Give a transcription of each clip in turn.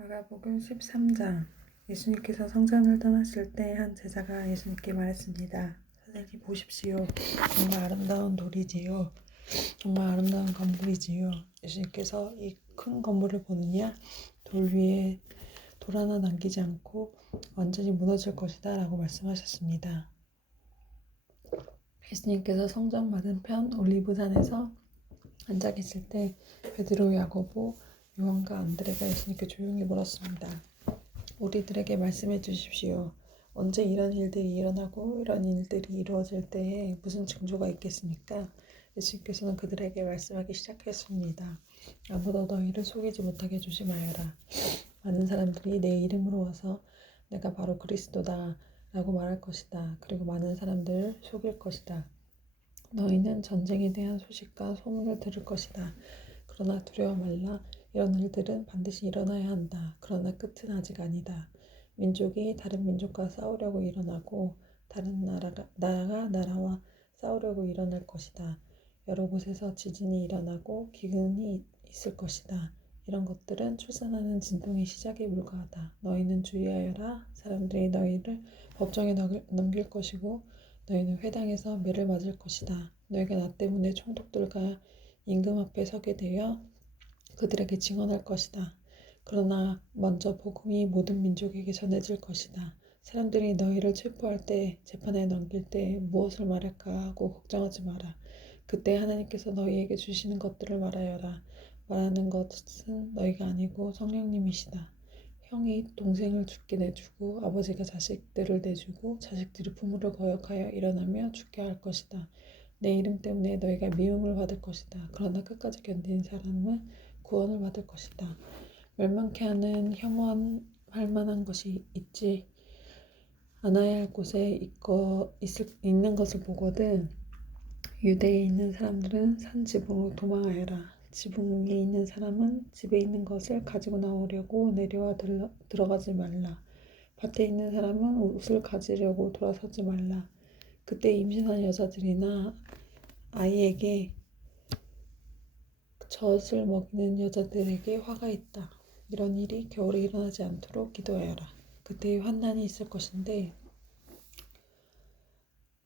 마가복음 13장. 예수님께서 성전을 떠나실 때 한 제자가 예수님께 말했습니다. 선생님 보십시오. 정말 아름다운 돌이지요. 정말 아름다운 건물이지요. 예수님께서 이 큰 건물을 보느냐? 돌 위에 돌 하나 남기지 않고 완전히 무너질 것이다 라고 말씀하셨습니다. 예수님께서 성전 맞은편 올리브산에서 앉아 계실 때 베드로, 야고보, 요한과 안드레가 예수님께 조용히 물었습니다. 우리들에게 말씀해 주십시오. 언제 이런 일들이 일어나고 이런 일들이 이루어질 때에 무슨 징조가 있겠습니까? 예수님께서는 그들에게 말씀하기 시작했습니다. 아무도 너희를 속이지 못하게 조심하여라. 많은 사람들이 내 이름으로 와서 내가 바로 그리스도다 라고 말할 것이다. 그리고 많은 사람들을 속일 것이다. 너희는 전쟁에 대한 소식과 소문을 들을 것이다. 그러나 두려워 말라. 이런 일들은 반드시 일어나야 한다. 그러나 끝은 아직 아니다. 민족이 다른 민족과 싸우려고 일어나고 다른 나라가 나라와 싸우려고 일어날 것이다. 여러 곳에서 지진이 일어나고 기근이 있을 것이다. 이런 것들은 출산하는 진동의 시작에 불과하다. 너희는 주의하여라. 사람들이 너희를 법정에 넘길 것이고 너희는 회당에서 매를 맞을 것이다. 너희가 나 때문에 총독들과 임금 앞에 서게 되어 그들에게 증언할 것이다. 그러나 먼저 복음이 모든 민족에게 전해질 것이다. 사람들이 너희를 체포할 때, 재판에 넘길 때 무엇을 말할까 하고 걱정하지 마라. 그때 하나님께서 너희에게 주시는 것들을 말하여라. 말하는 것은 너희가 아니고 성령님이시다. 형이 동생을 죽게 내주고 아버지가 자식들을 내주고 자식들이 부모를 거역하여 일어나며 죽게 할 것이다. 내 이름 때문에 너희가 미움을 받을 것이다. 그러나 끝까지 견디는 사람은 구원을 받을 것이다. 멸망케 하는 혐오할 만한 것이 있지 않아야 할 곳에 있는 것을 보거든 유대에 있는 사람들은 산 지붕으로 도망하여라. 지붕에 있는 사람은 집에 있는 것을 가지고 나오려고 내려와 들어가지 말라. 밭에 있는 사람은 옷을 가지려고 돌아서지 말라. 그때 임신한 여자들이나 아이에게 젖을 먹이는 여자들에게 화가 있다. 이런 일이 겨울에 일어나지 않도록 기도하여라. 그때 환난이 있을 것인데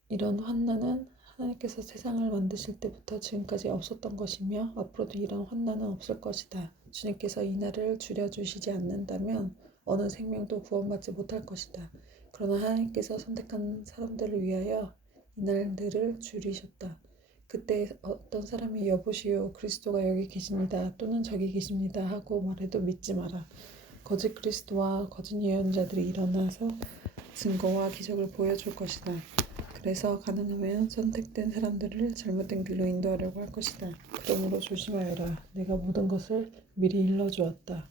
이런 환난은 하나님께서 세상을 만드실 때부터 지금까지 없었던 것이며 앞으로도 이런 환난은 없을 것이다. 주님께서 이 날을 줄여주시지 않는다면 어느 생명도 구원받지 못할 것이다. 그러나 하나님께서 선택한 사람들을 위하여 이 날들을 줄이셨다. 그때 어떤 사람이 여보시오 그리스도가 여기 계십니다 또는 저기 계십니다 하고 말해도 믿지 마라. 거짓 그리스도와 거짓 예언자들이 일어나서 증거와 기적을 보여줄 것이다. 그래서 가능하면 선택된 사람들을 잘못된 길로 인도하려고 할 것이다. 그러므로 조심하여라. 내가 모든 것을 미리 일러주었다.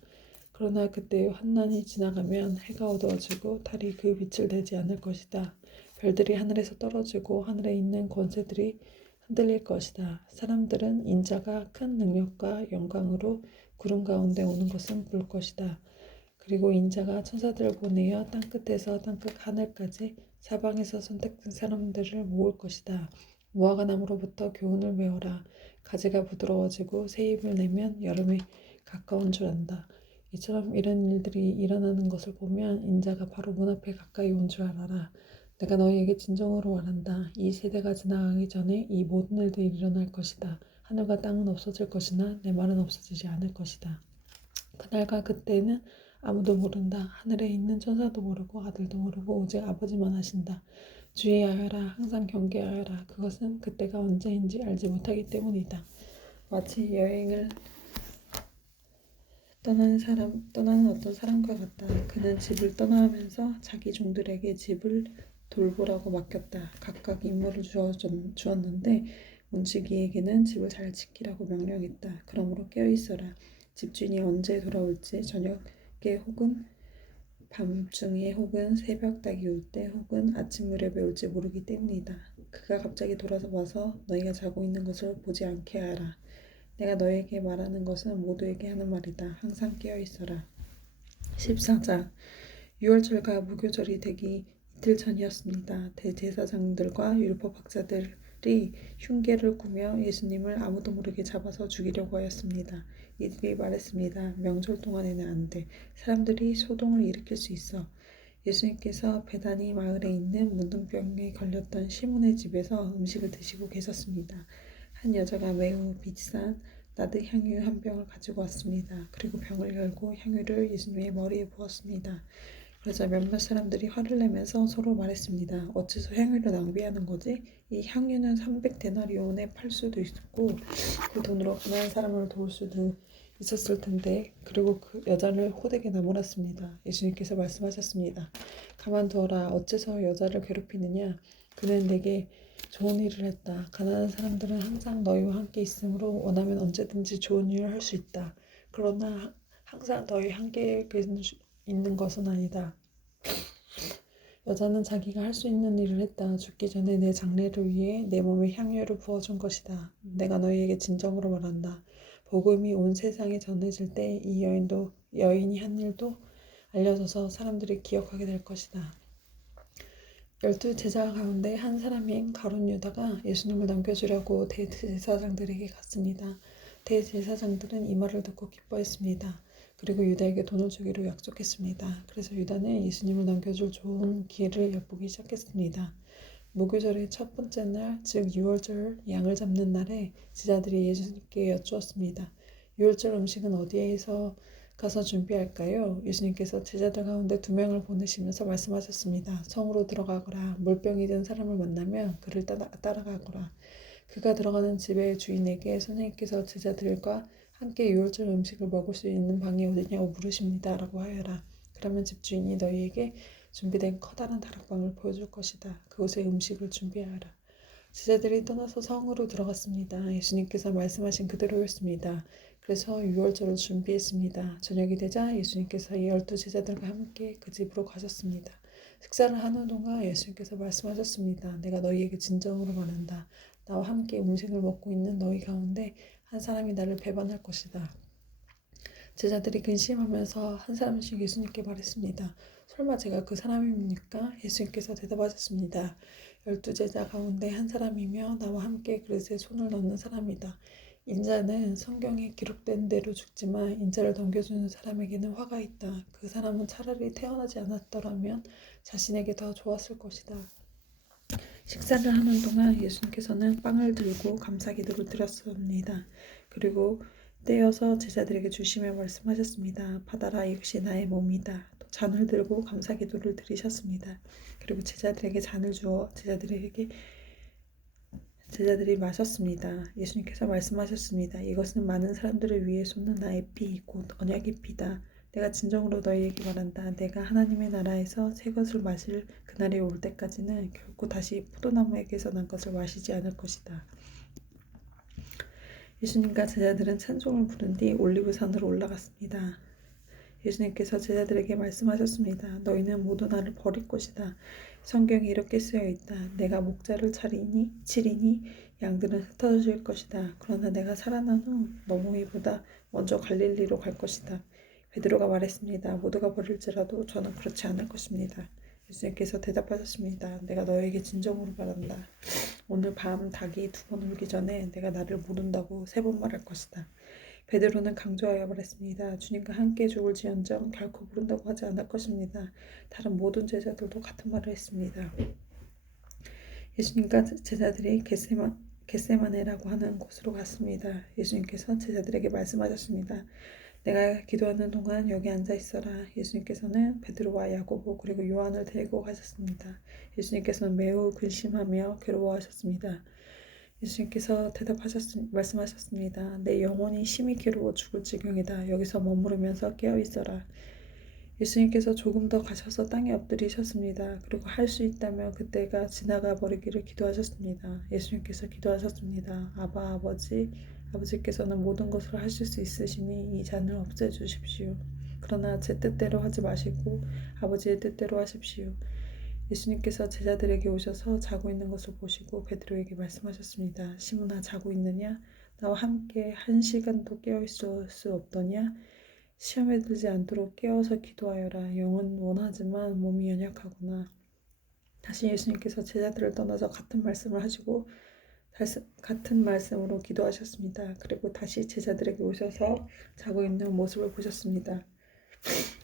그러나 그때 환난이 지나가면 해가 어두워지고 달이 그 빛을 내지 않을 것이다. 별들이 하늘에서 떨어지고 하늘에 있는 권세들이 흔들릴 것이다. 사람들은 인자가 큰 능력과 영광으로 구름 가운데 오는 것은 볼 것이다. 그리고 인자가 천사들을 보내어 땅끝에서 땅끝 하늘까지 사방에서 선택된 사람들을 모을 것이다. 무화과 나무로부터 교훈을 배워라. 가지가 부드러워지고 새 잎을 내면 여름에 가까운 줄 안다. 이처럼 이런 일들이 일어나는 것을 보면 인자가 바로 문 앞에 가까이 온 줄 알아라. 내가 너희에게 진정으로 말한다. 이 세대가 지나가기 전에 이 모든 일들이 일어날 것이다. 하늘과 땅은 없어질 것이나 내 말은 없어지지 않을 것이다. 그날과 그때는 아무도 모른다. 하늘에 있는 천사도 모르고 아들도 모르고 오직 아버지만 아신다. 주의하여라. 항상 경계하여라. 그것은 그때가 언제인지 알지 못하기 때문이다. 마치 여행을 떠나는 어떤 사람과 같다. 그는 집을 떠나면서 자기 종들에게 집을 돌보라고 맡겼다. 각각 임무를 주었는데 문지기에게는 집을 잘 지키라고 명령했다. 그러므로 깨어있어라. 집주인이 언제 돌아올지 저녁에 혹은 밤중에 혹은 새벽 닭이 울 때 혹은 아침 무렵에 올지 모르기 때문이다. 그가 갑자기 돌아와서 너희가 자고 있는 것을 보지 않게 하라. 내가 너에게 말하는 것은 모두에게 하는 말이다. 항상 깨어있어라. 14장 유월절과 무교절이 되기 이틀 전이었습니다. 대제사장들과 율법학자들 제자들이 흉계를 꾸며 예수님을 아무도 모르게 잡아서 죽이려고 하였습니다. 이들이 말했습니다. 명절 동안에는 안 돼. 사람들이 소동을 일으킬 수 있어. 예수님께서 베다니 마을에 있는 문둥병에 걸렸던 시몬의 집에서 음식을 드시고 계셨습니다. 한 여자가 매우 비싼 나드 향유 한 병을 가지고 왔습니다. 그리고 병을 열고 향유를 예수님의 머리에 부었습니다. 그러자 몇몇 사람들이 화를 내면서 서로 말했습니다. 어째서 향유를 낭비하는 거지? 이 향유는 300데나리온에 팔 수도 있었고 그 돈으로 가난한 사람을 도울 수도 있었을 텐데. 그리고 그 여자를 호되게 나무랐습니다. 예수님께서 말씀하셨습니다. 가만두어라. 어째서 여자를 괴롭히느냐? 그는 내게 좋은 일을 했다. 가난한 사람들은 항상 너희와 함께 있으므로 원하면 언제든지 좋은 일을 할 수 있다. 그러나 항상 너희 함께 있는 것은 아니다. 여자는 자기가 할 수 있는 일을 했다. 죽기 전에 내 장례를 위해 내 몸에 향유를 부어준 것이다. 내가 너희에게 진정으로 말한다. 복음이 온 세상에 전해질 때 이 여인이 한 일도 알려져서 사람들이 기억하게 될 것이다. 12제자 가운데 한 사람인 가룟 유다가 예수님을 넘겨주려고 대제사장들에게 갔습니다. 대제사장들은 이 말을 듣고 기뻐했습니다. 그리고 유다에게 돈을 주기로 약속했습니다. 그래서 유다는 예수님을 넘겨줄 좋은 기회를 엿보기 시작했습니다. 무교절의 첫 번째 날, 즉 유월절 양을 잡는 날에 제자들이 예수님께 여쭈었습니다. 유월절 음식은 어디에서 가서 준비할까요? 예수님께서 제자들 가운데 2명을 보내시면서 말씀하셨습니다. 성으로 들어가거라. 물병이 든 사람을 만나면 그를 따라가거라. 그가 들어가는 집의 주인에게 선생님께서 제자들과 함께 유월절 음식을 먹을 수 있는 방이 어디냐고 물으십니다. 라고 하여라. 그러면 집주인이 너희에게 준비된 커다란 다락방을 보여줄 것이다. 그곳에 음식을 준비하라. 제자들이 떠나서 성으로 들어갔습니다. 예수님께서 말씀하신 그대로였습니다. 그래서 유월절을 준비했습니다. 저녁이 되자 예수님께서 12제자들과 함께 그 집으로 가셨습니다. 식사를 하는 동안 예수님께서 말씀하셨습니다. 내가 너희에게 진정으로 말한다. 나와 함께 음식을 먹고 있는 너희 가운데 한 사람이 나를 배반할 것이다. 제자들이 근심하면서 한 사람씩 예수님께 말했습니다. 설마 제가 그 사람입니까? 예수님께서 대답하셨습니다. 12제자 가운데 한 사람이며 나와 함께 그릇에 손을 넣는 사람이다. 인자는 성경에 기록된 대로 죽지만 인자를 넘겨주는 사람에게는 화가 있다. 그 사람은 차라리 태어나지 않았더라면 자신에게 더 좋았을 것이다. 식사를 하는 동안 예수님께서는 빵을 들고 감사기도를 드렸습니다. 그리고 떼어서 제자들에게 주시며 말씀하셨습니다. 받아라, 이것이 나의 몸이다. 또 잔을 들고 감사기도를 드리셨습니다. 그리고 제자들에게 잔을 주어 제자들이 마셨습니다. 예수님께서 말씀하셨습니다. 이것은 많은 사람들을 위해 쏟는 나의 피, 곧 언약의 피다. 내가 진정으로 너희에게 말한다. 내가 하나님의 나라에서 새 것을 마실 그날이 올 때까지는 결코 다시 포도나무에게서 난 것을 마시지 않을 것이다. 예수님과 제자들은 찬송을 부른 뒤 올리브산으로 올라갔습니다. 예수님께서 제자들에게 말씀하셨습니다. 너희는 모두 나를 버릴 것이다. 성경에 이렇게 쓰여 있다. 내가 목자를 치리니 양들은 흩어질 것이다. 그러나 내가 살아난 후 너희보다 먼저 갈릴리로 갈 것이다. 베드로가 말했습니다. 모두가 버릴지라도 저는 그렇지 않을 것입니다. 예수님께서 대답하셨습니다. 내가 너에게 진정으로 말한다. 오늘 밤 닭이 2번 울기 전에 내가 나를 모른다고 3번 말할 것이다. 베드로는 강조하여 말했습니다. 주님과 함께 죽을지언정 결코 모른다고 하지 않을 것입니다. 다른 모든 제자들도 같은 말을 했습니다. 예수님과 제자들이 겟세마네라고 하는 곳으로 갔습니다. 예수님께서 제자들에게 말씀하셨습니다. 내가 기도하는 동안 여기 앉아 있어라. 예수님께서는 베드로와 야고보 그리고 요한을 데리고 가셨습니다. 예수님께서는 매우 근심하며 괴로워하셨습니다. 예수님께서 말씀하셨습니다. 내 영혼이 심히 괴로워 죽을 지경이다. 여기서 머무르면서 깨어 있어라. 예수님께서 조금 더 가셔서 땅에 엎드리셨습니다. 그리고 할 수 있다면 그때가 지나가 버리기를 기도하셨습니다. 예수님께서 기도하셨습니다. 아바 아버지께서는 모든 것을 하실 수 있으시니 이 잔을 없애주십시오. 그러나 제 뜻대로 하지 마시고 아버지의 뜻대로 하십시오. 예수님께서 제자들에게 오셔서 자고 있는 것을 보시고 베드로에게 말씀하셨습니다. 시몬아, 자고 있느냐? 나와 함께 1시간도 깨어 있을 수 없더냐? 시험에 들지 않도록 깨어서 기도하여라. 영은 원하지만 몸이 연약하구나. 다시 예수님께서 제자들을 떠나서 같은 말씀을 하시고 같은 말씀으로 기도하셨습니다. 그리고 다시 제자들에게 오셔서 자고 있는 모습을 보셨습니다.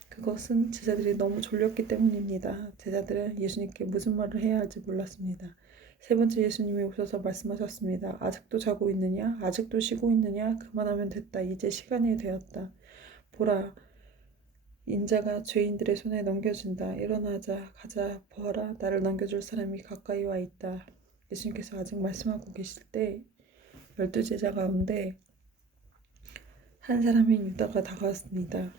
그것은 제자들이 너무 졸렸기 때문입니다. 제자들은 예수님께 무슨 말을 해야 할지 몰랐습니다. 세 번째 예수님이 오셔서 말씀하셨습니다. 아직도 자고 있느냐? 아직도 쉬고 있느냐? 그만하면 됐다. 이제 시간이 되었다. 보라, 인자가 죄인들의 손에 넘겨준다. 일어나자, 가자, 보아라. 나를 넘겨줄 사람이 가까이 와 있다. 예수님께서 아직 말씀하고 계실 때 12제자 가운데 한 사람인 유다가 다가왔습니다.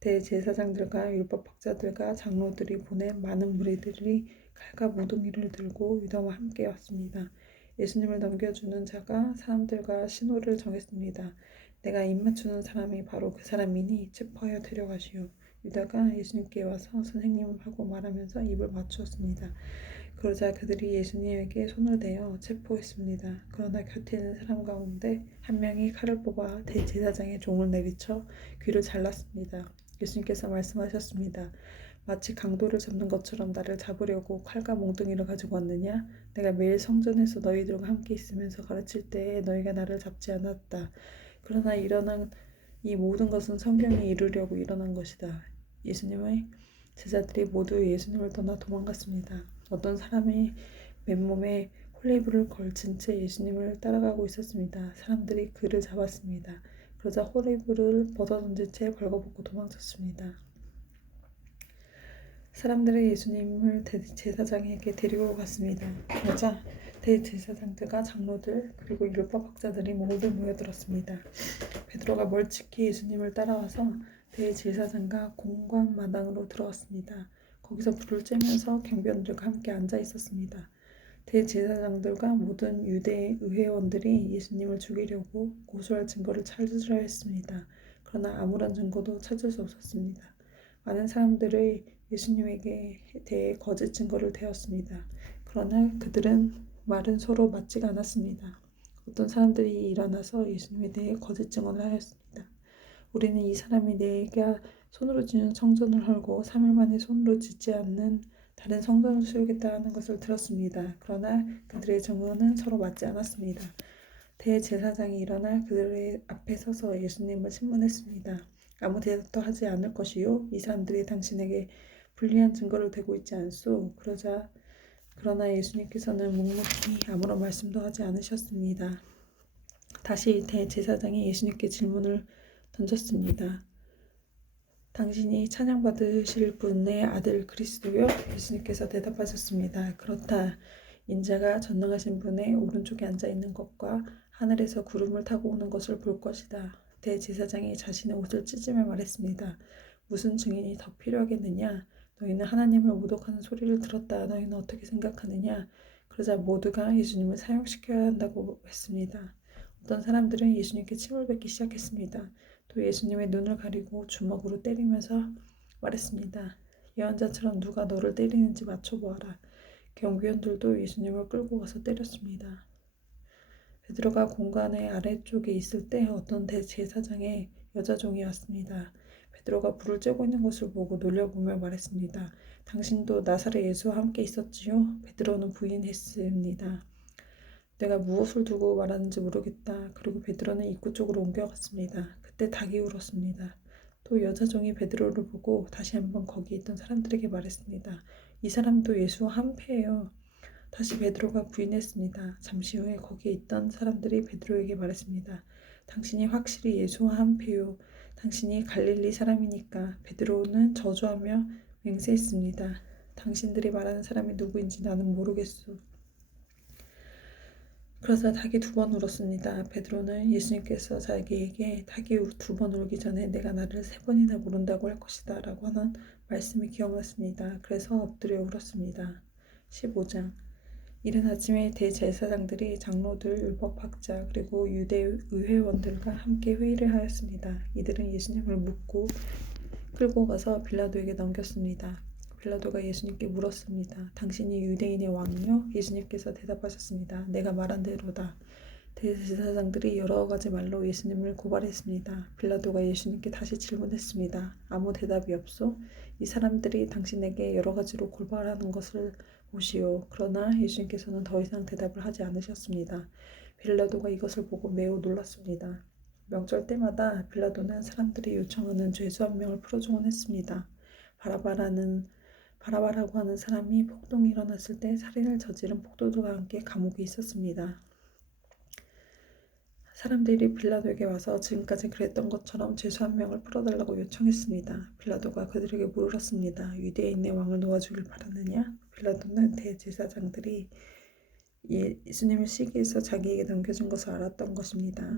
대제사장들과 율법학자들과 장로들이 보낸 많은 무리들이 칼과 모퉁이를 들고 유다와 함께 왔습니다. 예수님을 넘겨주는 자가 사람들과 신호를 정했습니다. 내가 입맞추는 사람이 바로 그 사람이니 체포하여 데려가시오. 유다가 예수님께 와서 선생님 하고 말하면서 입을 맞추었습니다. 그러자 그들이 예수님에게 손을 대어 체포했습니다. 그러나 곁에 있는 사람 가운데 한 명이 칼을 뽑아 대제사장의 종을 내리쳐 귀를 잘랐습니다. 예수님께서 말씀하셨습니다. 마치 강도를 잡는 것처럼 나를 잡으려고 칼과 몽둥이를 가지고 왔느냐? 내가 매일 성전에서 너희들과 함께 있으면서 가르칠 때에 너희가 나를 잡지 않았다. 그러나 일어난 이 모든 것은 성경에 이루려고 일어난 것이다. 예수님의 제자들이 모두 예수님을 떠나 도망갔습니다. 어떤 사람이 맨몸에 홀리브를 걸친 채 예수님을 따라가고 있었습니다. 사람들이 그를 잡았습니다. 그러자 홀리브를 벗어던진 채 벌거벗고 도망쳤습니다. 사람들은 예수님을 대제사장에게 데리고 갔습니다. 그러자 대제사장들과 장로들 그리고 율법학자들이 모두 모여들었습니다. 베드로가 멀찍이 예수님을 따라와서 대제사장과 공관 마당으로 들어왔습니다. 거기서 불을 쬐면서 경비원들과 함께 앉아 있었습니다. 대제사장들과 모든 유대 의회원들이 예수님을 죽이려고 고소할 증거를 찾으려 했습니다. 그러나 아무런 증거도 찾을 수 없었습니다. 많은 사람들의 예수님에게 대해 거짓 증거를 대었습니다. 그러나 그들은 말은 서로 맞지가 않았습니다. 어떤 사람들이 일어나서 예수님에 대해 거짓 증언을 하였습니다. 우리는 이 사람이 내가 손으로 짓는 성전을 헐고 3일 만에 손으로 짓지 않는 다른 성전을 세우겠다는 것을 들었습니다. 그러나 그들의 증언은 서로 맞지 않았습니다. 대제사장이 일어나 그들의 앞에 서서 예수님을 신문했습니다. 아무 대답도 하지 않을 것이요? 이 사람들이 당신에게 불리한 증거를 대고 있지 않소? 그러나 예수님께서는 묵묵히 아무런 말씀도 하지 않으셨습니다. 다시 대제사장이 예수님께 질문을 던졌습니다. 당신이 찬양받으실 분의 아들 그리스도요? 예수님께서 대답하셨습니다. 그렇다. 인자가 전능하신 분의 오른쪽에 앉아 있는 것과 하늘에서 구름을 타고 오는 것을 볼 것이다. 대제사장이 자신의 옷을 찢으며 말했습니다. 무슨 증인이 더 필요하겠느냐? 너희는 하나님을 모독하는 소리를 들었다. 너희는 어떻게 생각하느냐? 그러자 모두가 예수님을 사형시켜야 한다고 했습니다. 어떤 사람들은 예수님께 침을 뱉기 시작했습니다. 또 예수님의 눈을 가리고 주먹으로 때리면서 말했습니다. 예언자처럼 누가 너를 때리는지 맞춰보아라. 경비원들도 예수님을 끌고 가서 때렸습니다. 베드로가 공간의 아래쪽에 있을 때 어떤 대제사장의 여자종이 왔습니다. 베드로가 불을 쬐고 있는 것을 보고 놀려보며 말했습니다. 당신도 나사렛 예수와 함께 있었지요? 베드로는 부인했습니다. 내가 무엇을 두고 말하는지 모르겠다. 그리고 베드로는 입구 쪽으로 옮겨갔습니다. 그때 닭이 울었습니다. 또 여자종이 베드로를 보고 다시 한번 거기 있던 사람들에게 말했습니다. 이 사람도 예수와 한패예요. 다시 베드로가 부인했습니다. 잠시 후에 거기에 있던 사람들이 베드로에게 말했습니다. 당신이 확실히 예수와 한패요. 당신이 갈릴리 사람이니까. 베드로는 저주하며 맹세했습니다. 당신들이 말하는 사람이 누구인지 나는 모르겠소. 그러자 닭이 2번 울었습니다. 베드로는 예수님께서 자기에게 닭이 2번 울기 전에 내가 나를 3번이나 모른다고 할 것이다 라고 하는 말씀이 기억났습니다. 그래서 엎드려 울었습니다. 15장 이른 아침에 대제사장들이 장로들, 율법학자 그리고 유대 의회원들과 함께 회의를 하였습니다. 이들은 예수님을 묻고 끌고 가서 빌라도에게 넘겼습니다. 빌라도가 예수님께 물었습니다. 당신이 유대인의 왕이요? 예수님께서 대답하셨습니다. 내가 말한 대로다. 대제사장들이 여러 가지 말로 예수님을 고발했습니다. 빌라도가 예수님께 다시 질문했습니다. 아무 대답이 없소? 이 사람들이 당신에게 여러 가지로 고발하는 것을 보시오. 그러나 예수님께서는 더 이상 대답을 하지 않으셨습니다. 빌라도가 이것을 보고 매우 놀랐습니다. 명절 때마다 빌라도는 사람들이 요청하는 죄수 한 명을 풀어주곤 했습니다. 바라바라고 하는 사람이 폭동이 일어났을 때 살인을 저지른 폭도들과 함께 감옥에 있었습니다. 사람들이 빌라도에게 와서 지금까지 그랬던 것처럼 죄수 한 명을 풀어달라고 요청했습니다. 빌라도가 그들에게 물었습니다. 유대인의 왕을 놓아주길 바라느냐? 빌라도는 대제사장들이 예수님을 시기해서 자기에게 넘겨준 것을 알았던 것입니다.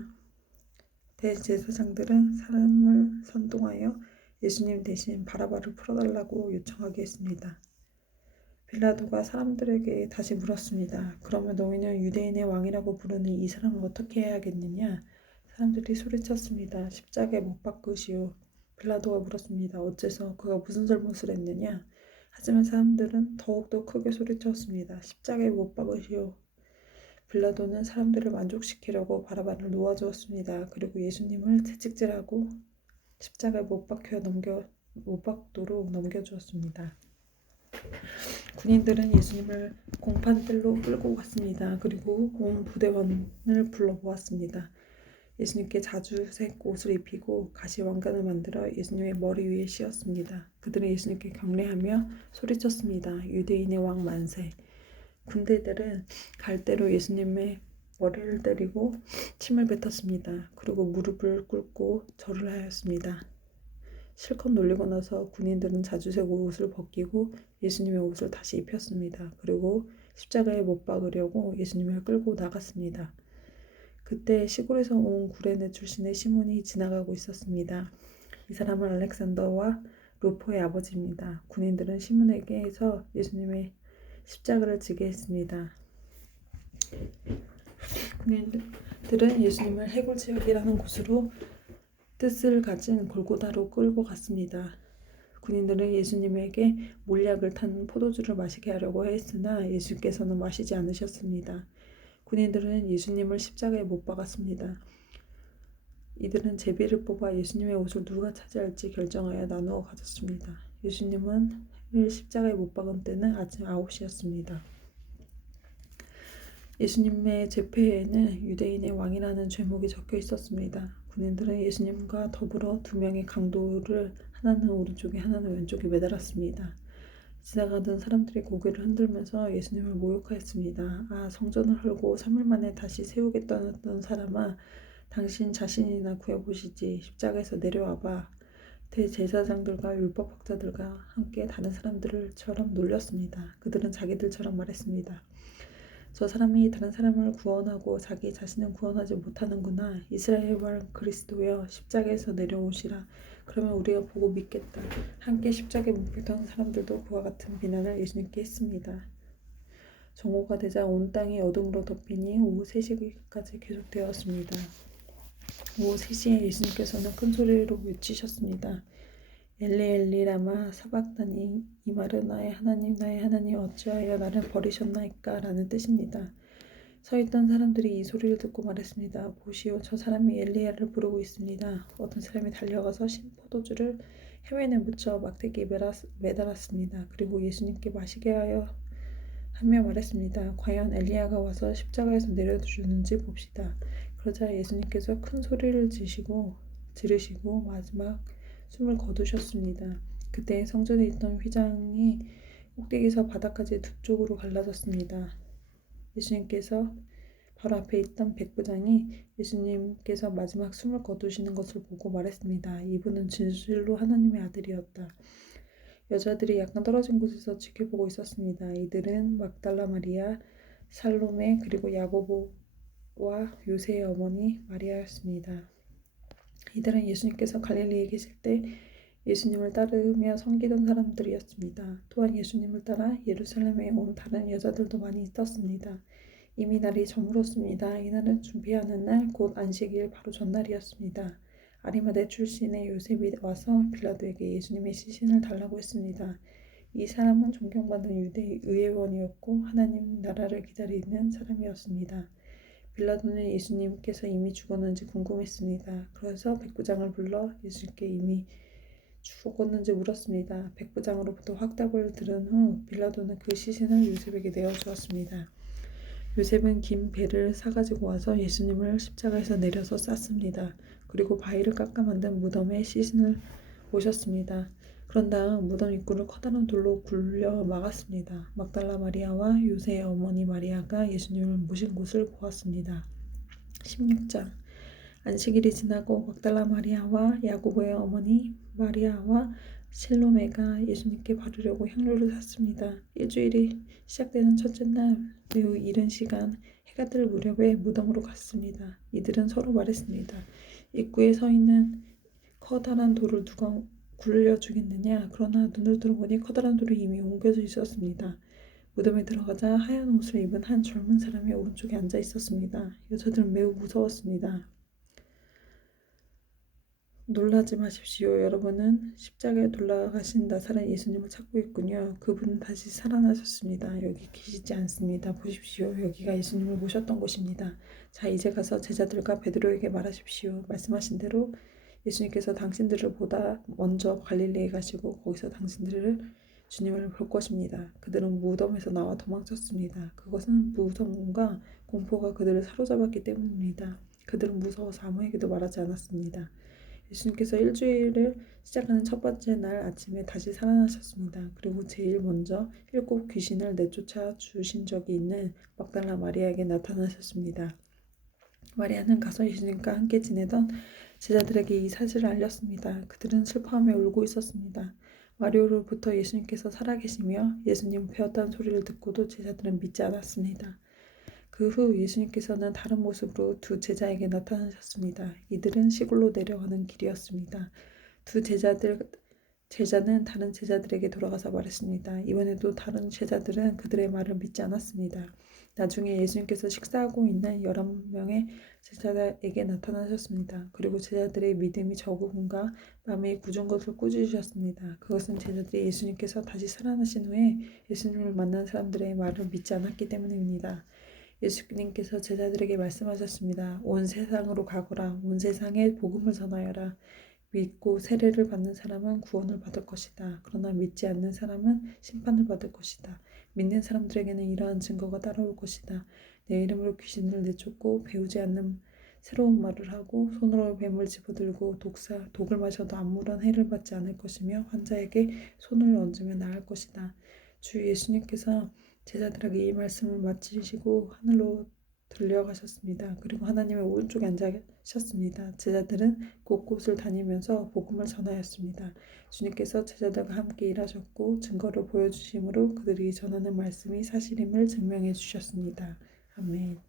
대제사장들은 사람을 선동하여 예수님 대신 바라바를 풀어달라고 요청하게 했습니다. 빌라도가 사람들에게 다시 물었습니다. 그러면 너희는 유대인의 왕이라고 부르는 이 사람을 어떻게 해야겠느냐? 사람들이 소리쳤습니다. 십자가에 못 박으시오. 빌라도가 물었습니다. 어째서 그가 무슨 잘못을 했느냐? 하지만 사람들은 더욱더 크게 소리쳤습니다. 십자가에 못 박으시오. 빌라도는 사람들을 만족시키려고 바라바를 놓아주었습니다. 그리고 예수님을 채찍질하고 십자가에 못 박도록 넘겨주었습니다. 군인들은 예수님을 공판뜰로 끌고 갔습니다. 그리고 온 부대원을 불러보았습니다. 예수님께 자주색 옷을 입히고 가시 왕관을 만들어 예수님의 머리 위에 씌웠습니다. 그들은 예수님께 경례하며 소리쳤습니다. 유대인의 왕 만세. 군대들은 갈대로 예수님의 머리를 때리고 침을 뱉었습니다. 그리고 무릎을 꿇고 절을 하였습니다. 실컷 놀리고 나서 군인들은 자주색 옷을 벗기고 예수님의 옷을 다시 입혔습니다. 그리고 십자가에 못 박으려고 예수님을 끌고 나갔습니다. 그때 시골에서 온 구레네 출신의 시몬이 지나가고 있었습니다. 이 사람은 알렉산더와 루포의 아버지입니다. 군인들은 시몬에게서 예수님의 십자가를 지게 했습니다. 군인들은 예수님을 해골지역이라는 곳으로 뜻을 가진 골고다로 끌고 갔습니다. 군인들은 예수님에게 몰약을 탄 포도주를 마시게 하려고 했으나 예수께서는 마시지 않으셨습니다. 군인들은 예수님을 십자가에 못 박았습니다. 이들은 제비를 뽑아 예수님의 옷을 누가 차지할지 결정하여 나누어 가졌습니다. 예수님을 십자가에 못 박은 때는 아침 9시였습니다. 예수님의 제패에는 유대인의 왕이라는 죄목이 적혀 있었습니다. 군인들은 예수님과 더불어 두 명의 강도를 하나는 오른쪽에 하나는 왼쪽에 매달았습니다. 지나가던 사람들이 고개를 흔들면서 예수님을 모욕하였습니다. 아, 성전을 헐고 3일 만에 다시 세우겠다던 사람아, 당신 자신이나 구해보시지. 십자가에서 내려와봐. 대제사장들과 율법학자들과 함께 다른 사람들처럼 놀렸습니다. 그들은 자기들처럼 말했습니다. 저 사람이 다른 사람을 구원하고 자기 자신은 구원하지 못하는구나. 이스라엘 왕 그리스도여, 십자가에서 내려오시라. 그러면 우리가 보고 믿겠다. 함께 십자가에 못 박던 사람들도 그와 같은 비난을 예수님께 했습니다. 정오가 되자 온 땅이 어둠으로 덮이니 오후 3시까지 계속되었습니다. 오후 3시에 예수님께서는 큰 소리로 외치셨습니다. 엘리 엘리 라마 사박다니. 이 말은 나의 하나님 어찌하여 나를 버리셨나이까 라는 뜻입니다. 서 있던 사람들이 이 소리를 듣고 말했습니다. 보시오, 저 사람이 엘리야를 부르고 있습니다. 어떤 사람이 달려가서 신 포도주를 해면에 묻혀 막대기에 매달았습니다. 그리고 예수님께 마시게 하며 말했습니다. 과연 엘리야가 와서 십자가에서 내려주는지 봅시다. 그러자 예수님께서 큰 소리를 지르시고 마지막 숨을 거두셨습니다. 그때 성전에 있던 휘장이 꼭대기에서 바닥까지 두 쪽으로 갈라졌습니다. 예수님께서 바로 앞에 있던 백부장이 예수님께서 마지막 숨을 거두시는 것을 보고 말했습니다. 이분은 진실로 하나님의 아들이었다. 여자들이 약간 떨어진 곳에서 지켜보고 있었습니다. 이들은 막달라 마리아, 살로메, 그리고 야고보와 요새의 어머니 마리아였습니다. 이들은 예수님께서 갈릴리에 계실 때 예수님을 따르며 섬기던 사람들이었습니다. 또한 예수님을 따라 예루살렘에 온 다른 여자들도 많이 있었습니다. 이미 날이 저물었습니다. 이날은 준비하는 날, 곧 안식일 바로 전날이었습니다. 아리마대 출신의 요셉이 와서 빌라도에게 예수님의 시신을 달라고 했습니다. 이 사람은 존경받는 유대 의회원이었고 하나님 나라를 기다리는 사람이었습니다. 빌라도는 예수님께서 이미 죽었는지 궁금했습니다. 그래서 백부장을 불러 예수님께 이미 죽었는지 물었습니다. 백부장으로부터 확답을 들은 후 빌라도는 그 시신을 요셉에게 내어주었습니다. 요셉은 긴 배를 사가지고 와서 예수님을 십자가에서 내려서 쌌습니다. 그리고 바위를 깎아 만든 무덤에 시신을 모셨습니다. 그런 다음 무덤 입구를 커다란 돌로 굴려 막았습니다. 막달라 마리아와 요새의 어머니 마리아가 예수님을 모신 곳을 보았습니다. 16장 안식일이 지나고 막달라 마리아와 야고보의 어머니 마리아와 실로메가 예수님께 바르려고 향료를 샀습니다. 일주일이 시작되는 첫째 날 매우 이른 시간 해가 뜰 무렵에 무덤으로 갔습니다. 이들은 서로 말했습니다. 입구에 서 있는 커다란 돌을 누가 굴려 주겠느냐. 그러나 눈을 들어보니 커다란 돌이 이미 옮겨져 있었습니다. 무덤에 들어가자 하얀 옷을 입은 한 젊은 사람이 오른쪽에 앉아 있었습니다. 여자들은 매우 무서웠습니다. 놀라지 마십시오. 여러분은 십자가에 돌아가신 나사렛 예수님을 찾고 있군요. 그분은 다시 살아나셨습니다. 여기 계시지 않습니다. 보십시오. 여기가 예수님을 모셨던 곳입니다. 자, 이제 가서 제자들과 베드로에게 말하십시오. 말씀하신 대로 예수님께서 당신들을 보다 먼저 갈릴리에 가시고 거기서 주님을 볼 것입니다. 그들은 무덤에서 나와 도망쳤습니다. 그것은 무서움과 공포가 그들을 사로잡았기 때문입니다. 그들은 무서워서 아무에게도 말하지 않았습니다. 예수님께서 일주일을 시작하는 첫 번째 날 아침에 다시 살아나셨습니다. 그리고 제일 먼저 7 귀신을 내쫓아 주신 적이 있는 막달라 마리아에게 나타나셨습니다. 마리아는 가서 예수님과 함께 지내던 제자들에게 이 사실을 알렸습니다. 그들은 슬퍼하며 울고 있었습니다. 마리오로부터 예수님께서 살아계시며 예수님 배웠다는 소리를 듣고도 제자들은 믿지 않았습니다. 그 후 예수님께서는 다른 모습으로 두 제자에게 나타나셨습니다. 이들은 시골로 내려가는 길이었습니다. 제자는 다른 제자들에게 돌아가서 말했습니다. 이번에도 다른 제자들은 그들의 말을 믿지 않았습니다. 나중에 예수님께서 식사하고 있는 11명의 제자에게 나타나셨습니다. 그리고 제자들의 믿음이 적음과 마음이 굳은 것을 꾸짖으셨습니다. 그것은 제자들이 예수님께서 다시 살아나신 후에 예수님을 만난 사람들의 말을 믿지 않았기 때문입니다. 예수님께서 제자들에게 말씀하셨습니다. 온 세상으로 가거라. 온 세상에 복음을 전하여라. 믿고 세례를 받는 사람은 구원을 받을 것이다. 그러나 믿지 않는 사람은 심판을 받을 것이다. 믿는 사람들에게는 이러한 증거가 따라올 것이다. 내 이름으로 귀신을 내쫓고 배우지 않는 새로운 말을 하고 손으로 뱀을 집어들고 독을 마셔도 아무런 해를 받지 않을 것이며 환자에게 손을 얹으면 나을 것이다. 주 예수님께서 제자들에게 이 말씀을 마치시고 하늘로 들려가셨습니다. 그리고 하나님의 오른쪽에 앉으셨습니다. 제자들은 곳곳을 다니면서 복음을 전하였습니다. 주님께서 제자들과 함께 일하셨고 증거를 보여주심으로 그들이 전하는 말씀이 사실임을 증명해 주셨습니다. 아멘.